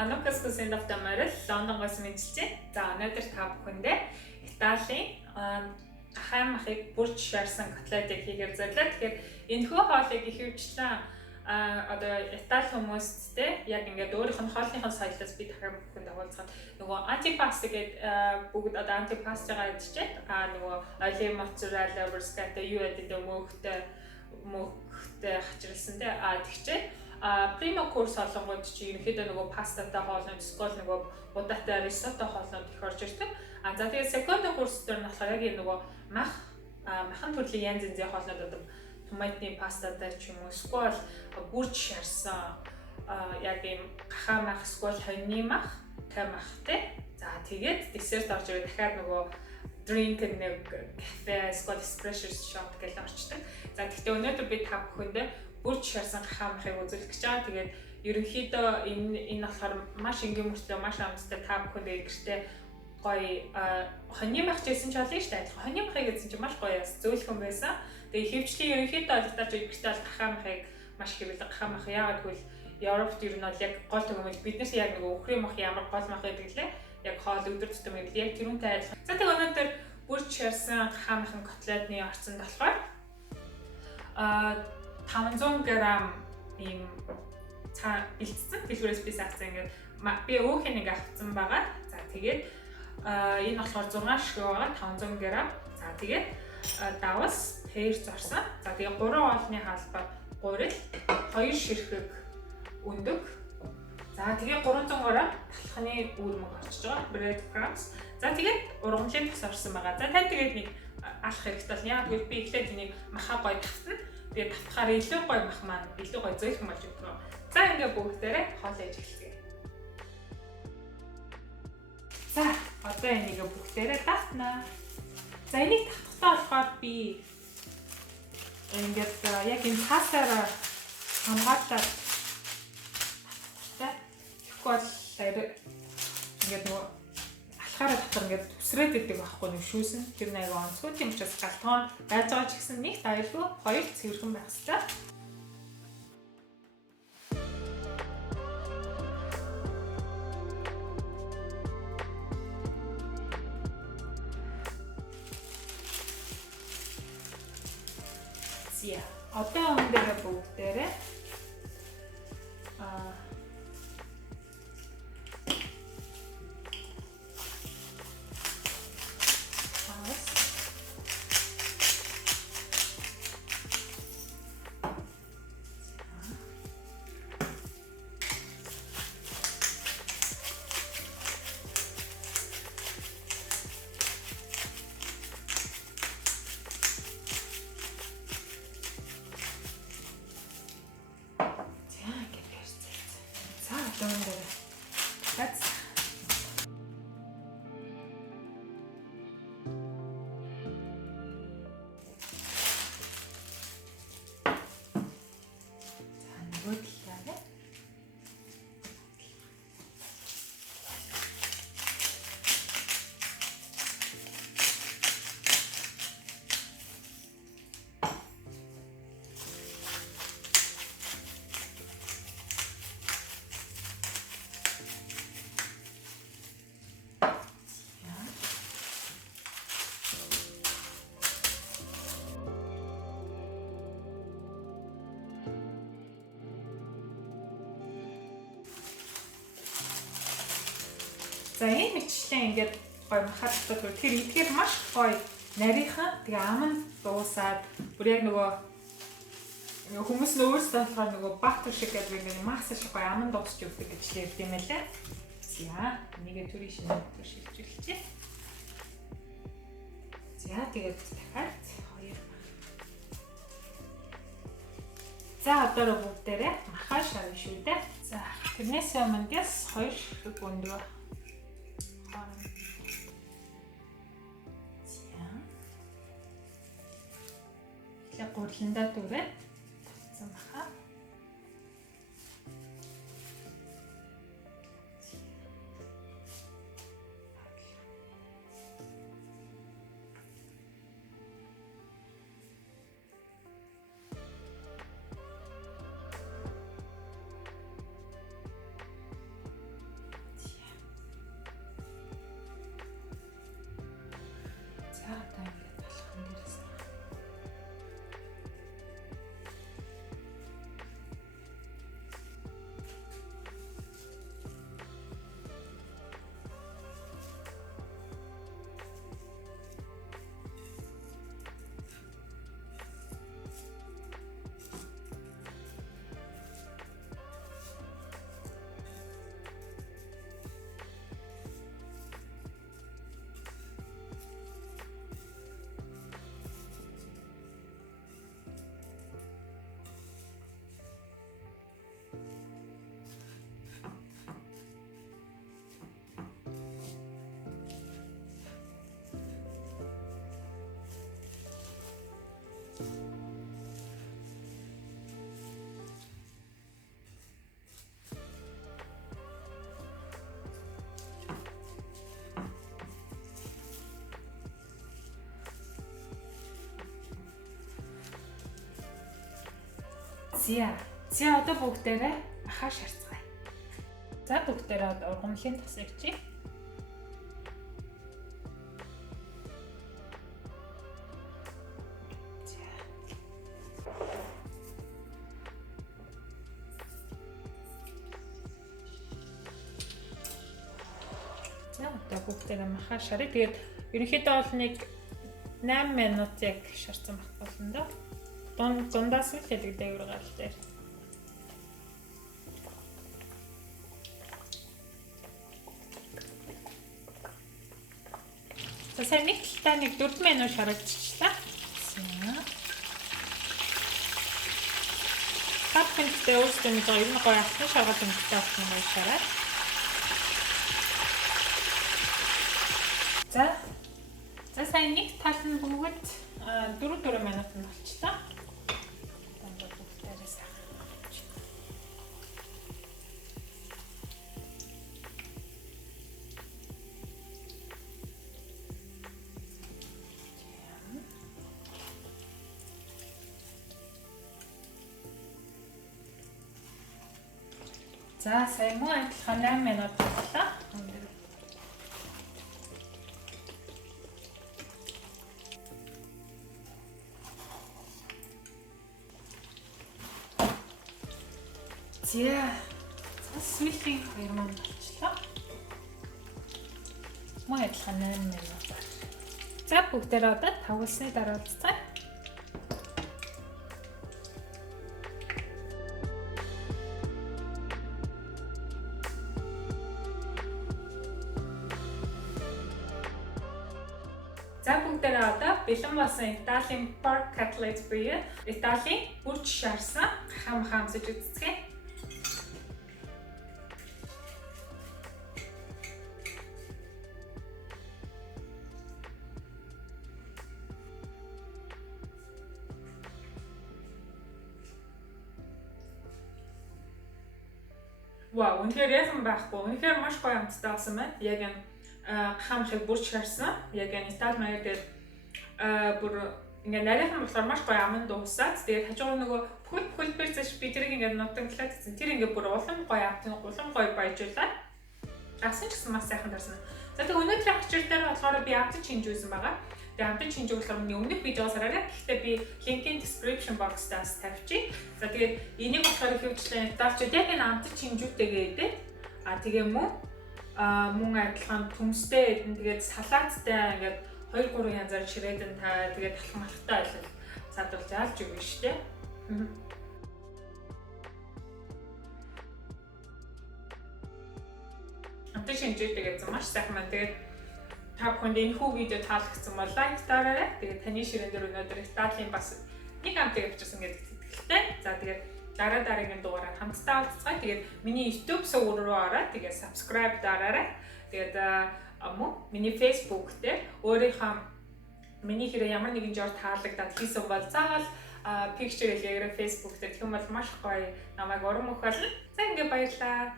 Анукаско Синдавтай морил Лондонгоос мэдчилжээ. За өнөөдөр та бүхэндээ Италийн гахаан махыг бүрж шаарсан котлетыг хийхээр зорилоо. Тэгэхээр энэхүү хоолыг ихэвчлэн одоо Итали хүмүүстэй яг ингээд өөрийнх нь хоолныхын соёлоос би дахин бүхэнд агуулцгаад нөгөө антипаста гэдэг бүгд одоо антипастагаа идчихээд нөгөө оливье моцарелла бруската юу гэдэг мөөхтэй хачирсан те тэгчээ primo course хоолнгууд чи ерөнхийдөө нөгөө пастатай хоолнууд эсвэл нөгөө удаатай рисотто хоолнууд их орж ирдэг. За тэгээд secondo course дээр нь болохоор яг нөгөө махан төрлийн янз янзын хоолнууд одоо томатны пастатай ч юм уу эсвэл бүрж шаарсан яг ийм гахаа мах эсвэл хоньны мах, тай махтэй. За тэгээд десерт орж ирээ дахиад нөгөө drink нэг кафе эсвэл espresso shot гэж орчдөг. За гэхдээ өнөөдөр би та бүхэндээ бүрж шаарсан гахаа махыг үзүүлэх гэж байгаа. Тэгээд ерөнхийдөө энэ болохоор маш энгийн мөртлөө маш амттай та бүхэндээ гэртээ гоё хоньны мах жийсэн ч болно шүү дээ. Хоньны махыг гэсэн чинь маш гоё зөөлхөн байсан. Тэгээд хөвчлийн ерөнхийдөө олдтаач гэртээ бол гахаа махыг маш хэвлэг гахаа мах яагаад гэвэл Европт ер нь бол яг гол төгөөмөл биднээс яг нэг өхрийн мах ямар гол мах гэдэг лээ. Яг хоол өдөр тутам юм яг тэрүүнтэй адилхан. За тэгээд өнөөдөр бүрж шаарсан гахаа махын котлетны орцонд болохоор 500 г ийм цаа бэлдсэн дэлгүүрээс би саацсан ингээд би өөхийг нэг авцсан байгаа. За тэгээд энэ болохоор 6 ширхэг байгаа 500 г. За тэгээд давас перц орсон. За тэгээд 3 хоолны хаалбар гурил 2 ширхэг өндөг. За тэгээд 300 г талхны үүрмэг орчиж байгаа bread crumbs. За тэгээд ургамлын тас орсон байгаа. За тань тэгээд нэг алах хэрэгтэй бол яг би эхлээд энийг махаа гоё татна. Тэгээд татхаар илүү гоё мах маань илүү гоё зөөлхөн болж өгнө. За ингээ бүгдээрээ хоол ээж эхэлье. За одоо энийг бүгдээрээ татнаа. За энийг татхтаа болохоор би ингээд яг энэ цаасаараа хамгаалаад тэгэхгүй ингээд нөгөө алхаараа татвар ингээд төсрээд идэг байхгүй нэг шүүсэн тэр нэг онцгой тийм учраас галтгоон байж байгаа ч гэсэн нэг аюулгүй хоёр цэвэрхэн байх хэрэгтэй. Зя одоо өндөр бүгдээрээ за энэ мэтчлэн ингээд гоё махад татдаг. Тэр ихээр маш гоё нарийнхан тэгээ ам нь дуусаад бүр яг нөгөө хүмүүс нь өөрсдөө болохоор нөгөө бактер шиг гэдэг ингээд мас шиг гоё ам нь дуусч өгдөг гэж ярьд юм байлаа. За энийг төрийн шинэ төр шилжүүлчихье. За тэгээд дахиад хоёр мах. За одоо бүгдээрээ махаа шавна шүү дээ. За тэрнээс өмнө гэс 2 ширхэг өндөр гурландаа дүрээ татсан баха. За одоо ингээд болгоно дээрээс. За одоо бүгдээрээ ахаа шарцгаая. За бүгдээрээ одоо ургамлын тасыг чи. За одоо бүгдээрээ махаа шарыг. Тэгээд ерөнхийдөө бол нэг 8 минут яг шарцсан байх болно доо. Дундаас нь хэлэг дээгүүр гал дээр. За сайн нэг талдаа нэг 4 минут шаргалчихлаа. Тапхэнтэй өөртөө нэг гоё гоё ахны шаргал өмдөлтэй авсан гоё шараад. За сайн нэг тал нь бүгд 4 минут нь болчихлоо. За сайн муу адилхан 8 минут боллоо. За сүүлийн 2 минут болчихлоо. Муу адилхан 8 минут. За бүгдээрээ одоо тавгалсны дараа уулзцаа. За бүгдээрээ одоо бэлэн болсон Италийн pork cutlet буюу Италийн үрж шарсан хамсаж үзцгээе. Вау, үнэхээр яасан байхгүй. Үнэхээр маш гоё амттай болсон байна. Яг юм хамхыг бүрж шарсан. Яг энэ Итали маяг дээр бүр ингээ нарийнхан болохоор маш гоё аман дуусаад тэгээд хажуугаар нөгөө бүхэл заш би тэрийг ингээ нутагдлаад гэсэн. Тэр ингээ бүр улам гоё амтны улам гоё баяжуулаад гасан ч гэсэн маш сайхан дарсан. За тэгээд өнөөдрийн хачир дээр болохоор би амтч хийж үзсэн байгаа. Тэгээд амтч хийж болохоор миний өмнөх видеогоос хараарай. Гэхдээ би линкийн description box-таас тавьчих. За тэгээд энийг болохоор ихэвчлэн италичууд яг энэ амтч хинжүүтэйгээ идэх. Тэгээ мөн адилхан төмстэй эдэн тэгээд салааттай ингээд 2-3 янзаар ширээдэн та тэгээд талхан алхтай байлаа. Садвал заалж өгнө шүү дээ. Амтч хинжүүтэйгээ маш сайхан байна. Тэгээд та бүхэнд энэ хүү видео таалагдсан бол лайк дараарай. Тэгээд таны ширээн дээр өнөөдөр Италийн бас нэг амтыг авчирсан гэдэг сэтгэлтэй. За тэгээд дараагийн дугаараар хамтдаа уулзцгаая. Тэгээд миний YouTube сувг руу ороод тэгээд subscribe дараарай. Тэгээд миний Facebook дээр өөрийнхөө миний хэрэг ямар нэгэн жоор таалагдаад хийсэн бол заавал picture хийгээрэй Facebook дээр. Тэгвэл маш гоё намайг урам өгөх болно. За ингээд баярлалаа.